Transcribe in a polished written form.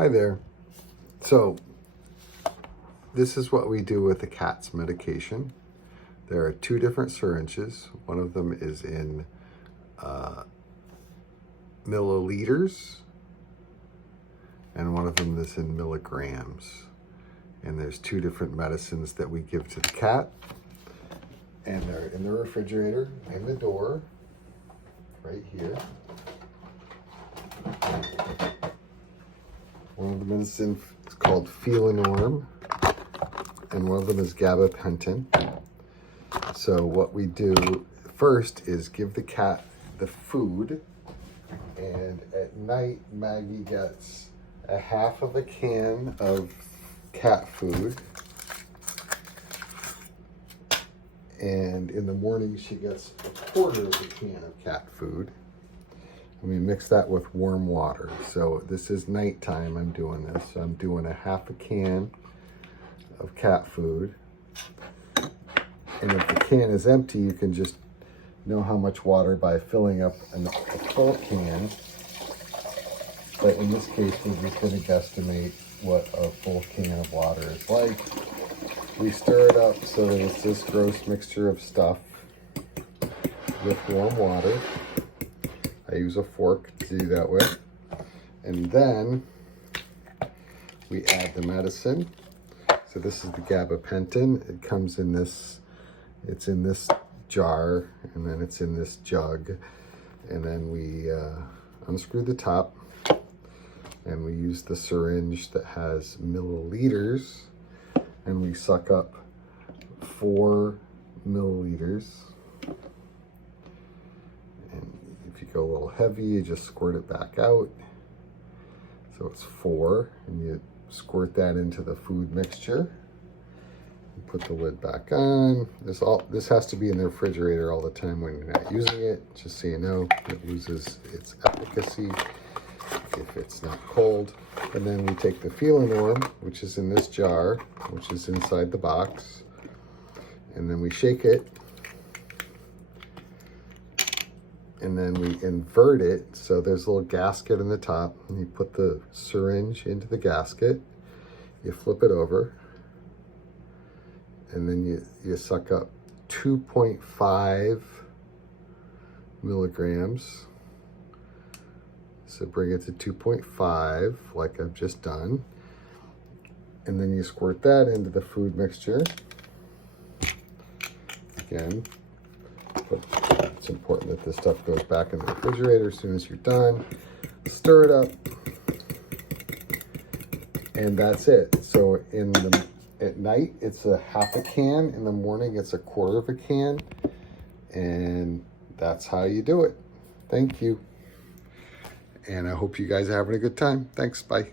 Hi there. So this is what we do with the cat's medication. There are two different syringes. One of them is in milliliters and one of them is in milligrams. And there's two different medicines that we give to the cat. And they're in the refrigerator, in the door, right here. One of them is called Felinorm, and one of them is gabapentin. So what we do first is give the cat the food, and at night Maggie gets a half of a can of cat food, and in the morning she gets a quarter of a can of cat food. And we mix that with warm water. So this is nighttime I'm doing this. So I'm doing a half a can of cat food. And if the can is empty, you can just know how much water by filling up a full can. But in this case, we're just going to guesstimate what a full can of water is like. We stir it up so that it's this gross mixture of stuff with warm water. I use a fork to do that with. And then we add the medicine. So this is the gabapentin. It comes in this, it's in this jar, and then it's in this jug. And then we unscrew the top, and we use the syringe that has milliliters, and we suck up 4 milliliters. If you go a little heavy, you just squirt it back out. So it's 4, and you squirt that into the food mixture. You put the lid back on. This has to be in the refrigerator all the time when you're not using it, just so you know. It loses its efficacy if it's not cold. And then we take the Felinorm, which is in this jar, which is inside the box, and then we shake it. And then we invert it, so there's a little gasket in the top, and you put the syringe into the gasket, you flip it over, and then you suck up 2.5 milligrams. So bring it to 2.5, like I've just done. And then you squirt that into the food mixture. Again, it's important that this stuff goes back in the refrigerator as soon as you're done. Stir it up, and that's it. So at night it's a half a can, in the morning it's a quarter of a can, and that's how you do it. Thank you, and I hope you guys are having a good time. Thanks, bye.